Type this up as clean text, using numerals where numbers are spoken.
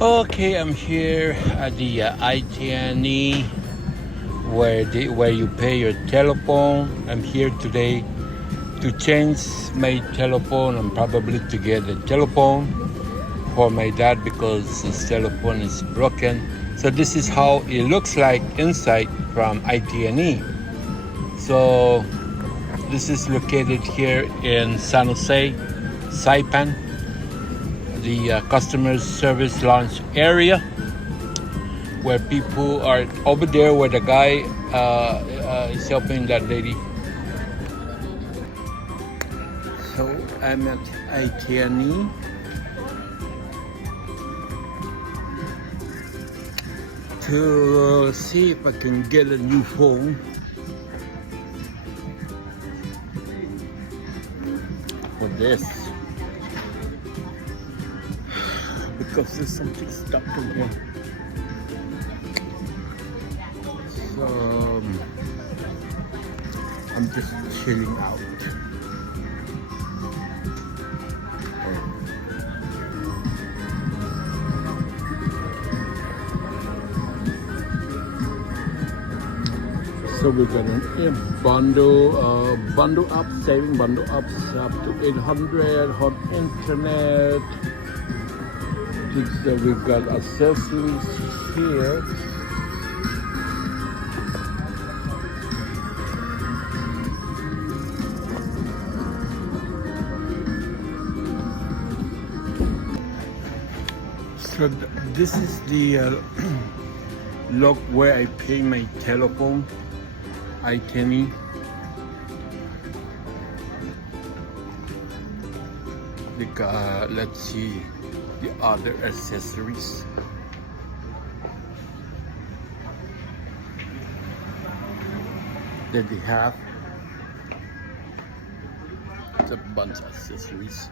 Okay, I'm here at the ITNE where you pay your telephone. I'm here today to change my telephone and probably to get a telephone for my dad because his telephone is broken. So this is how it looks like inside from ITNE. So this is located here in San Jose, Saipan, the customer service lounge area, where people are over there where the guy is helping that lady. So I'm at ITNE. To see if I can get a new phone. For this. Because there's something stuck in here. So I'm just chilling out. So we got a bundle up, saving bundle ups up to 800 on internet. So we've got accessories here. So this is the log where I pay my telephone. ITNE. Let's see the other accessories. That they have. It's a bunch of accessories.